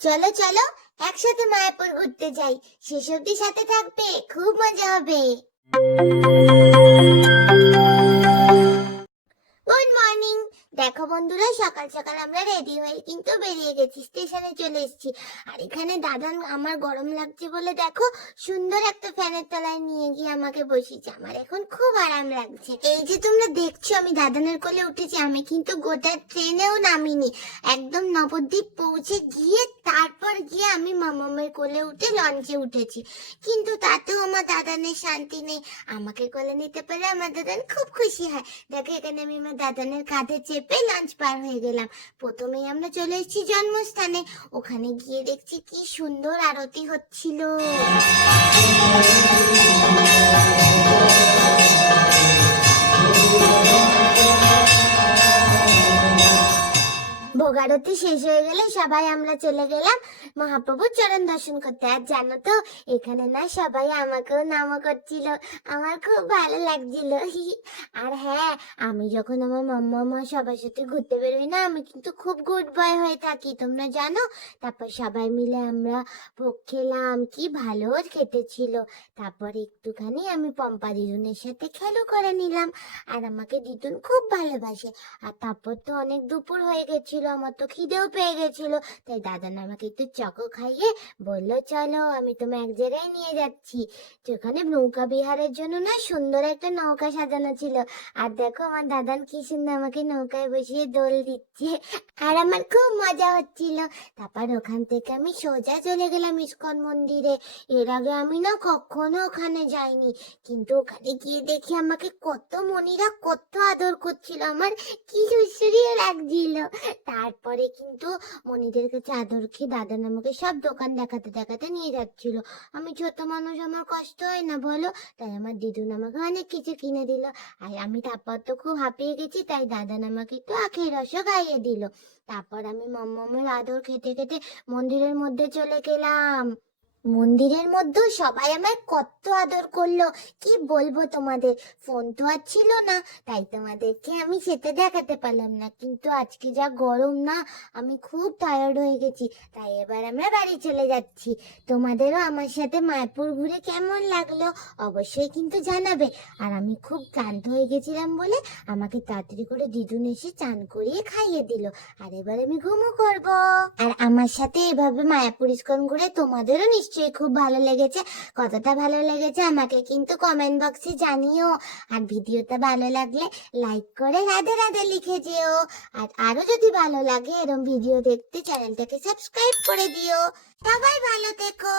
চলো চলো একসাথে মায়াপুর ঘুরতে যাই। শেষ অবধি সাথে থাকবে, খুব মজা হবে। Good morning. দেখো বন্ধুরা, সকাল সকাল আমরা রেডি হয়ে কিন্তু বেরিয়ে গেছি, স্টেশনে চলে এসেছি। আর এখানে দাদান আমার গরম লাগছে বলে দেখো সুন্দর একটা ফ্যানের তলায় নিয়ে গিয়ে আমাকে বসিয়েছে। আমার এখন খুব আরাম লাগছে। এই যে তোমরা দেখছো আমি দাদানের কোলে উঠেছি, আমি কিন্তু গোটা ট্রেনেও নামিনি। একদম নবদ্বীপ পৌঁছে গিয়ে তারপর গিয়ে আমি মামামের কোলে উঠে লঞ্চে উঠেছি। কিন্তু তাতেও আমার দাদানের শান্তি নেই। আমাকে কোলে নিতে পারলে আমার দাদান খুব খুশি হয়। দেখো এখানে আমি আমার দাদানের কাঁধে চেপে লঞ্চ পার হয়ে গেলাম। প্রথমেই আমরা চলে এসেছি জন্মস্থানে। ওখানে গিয়ে দেখছি কি সুন্দর আরতি হচ্ছিল। ভোগারতি শেষ হয়ে গেলে সবাই আমরা চলে গেলাম মহাপ্রভুর চরণ দর্শন করতে। আর জানো তো এখানে না সবাই আমাকেও নামও করছিল, আমার খুব ভালো লাগছিল। আর হ্যাঁ, আমি যখন আমার মাম্মা সবার সাথে ঘুরতে বেরোই না, আমি কিন্তু খুব গুড বয় হয়ে থাকি, তোমরা জানো। তারপর সবাই মিলে আমরা ভোগ খেলাম, কি ভালো খেতে ছিল। তারপর একটুখানি আমি পম্পা দিদুনের সাথে খেলো করে নিলাম। আর আমাকে দিদুন খুব ভালোবাসে। আর তারপর তো অনেক দুপুর হয়ে গেছিল, আমার তো খিদেও পেয়ে গেছিল। তাই দাদান আমাকে একটু চকো খাইয়ে বললো চলো আমি তোমায় এক জায়গায় নিয়ে যাচ্ছি। যেখানে নৌকা বিহারের জন্য না সুন্দর একটা নৌকা সাজানো ছিল। আর দেখো আমার দাদান কি সুন্দর আমাকে নৌকায় বসিয়ে দোল দিচ্ছে। আর আমার খুব মজা হচ্ছিল। তারপর ওখান থেকে আমি সোজা চলে গেলাম ইস্কন মন্দিরে। এর আগে আমি না কখনো ওখানে যাইনি, কিন্তু ওখানে গিয়ে দেখি আমাকে কত মনিরা কত আদর করছিল, আমার কি সুসুরিও লাগছিল। তারপরে কিন্তু মনিদের কাছে আদর খেয়ে দাদান আমাকে সব দোকান দেখাতে দেখাতে নিয়ে যাচ্ছিল। আমি ছোট মানুষ, আমার কষ্ট হয় না বলো? তাই আমার দিদুন আমাকে অনেক কিছু কিনে দিল। আর আমি তারপর তো খুব হাঁপিয়ে গেছি, তাই দাদান আমাকে একটু আখের রসও খাইয়ে দিল। তারপর আমি মাম্মামের আদর খেতে খেতে মন্দিরের মধ্যে চলে গেলাম। মন্দিরের মধ্যেও সবাই আমায় কত আদর করলো, কি বলবো তোমাদের। ফোন তো আর ছিল না, তাই তোমাদেরকে আমি সেটা দেখাতে পারলাম না। কিন্তু আজকে যা গরম না, আমি খুব টায়ার্ড হয়ে গেছি। তাই এবার আমরা বাড়ি চলে যাচ্ছি। তোমাদেরও আমার সাথে মায়াপুর ঘুরে কেমন লাগলো অবশ্যই কিন্তু জানাবে। আর আমি খুব ক্লান্ত হয়ে গেছিলাম বলে আমাকে তাড়াতাড়ি করে দিদুন এসে চান করিয়ে খাইয়ে দিল। আর এবার আমি ঘুমো করব। আর আমার সাথে এভাবে মায়াপুর ইস্কন ঘুরে তোমাদেরও নিশ্চয়ই খুব ভালো লেগেছে। কতটা ভালো লেগেছে আমাকে কিন্তু কমেন্ট বক্সে জানিও। আর ভিডিওটা ভালো লাগলে লাইক করে রাধে রাধে লিখে যেও। আর আরো যদি ভালো লাগে এরকম ভিডিও দেখতে চ্যানেলটাকে সাবস্ক্রাইব করে দিও। সবাই ভালো থেকো।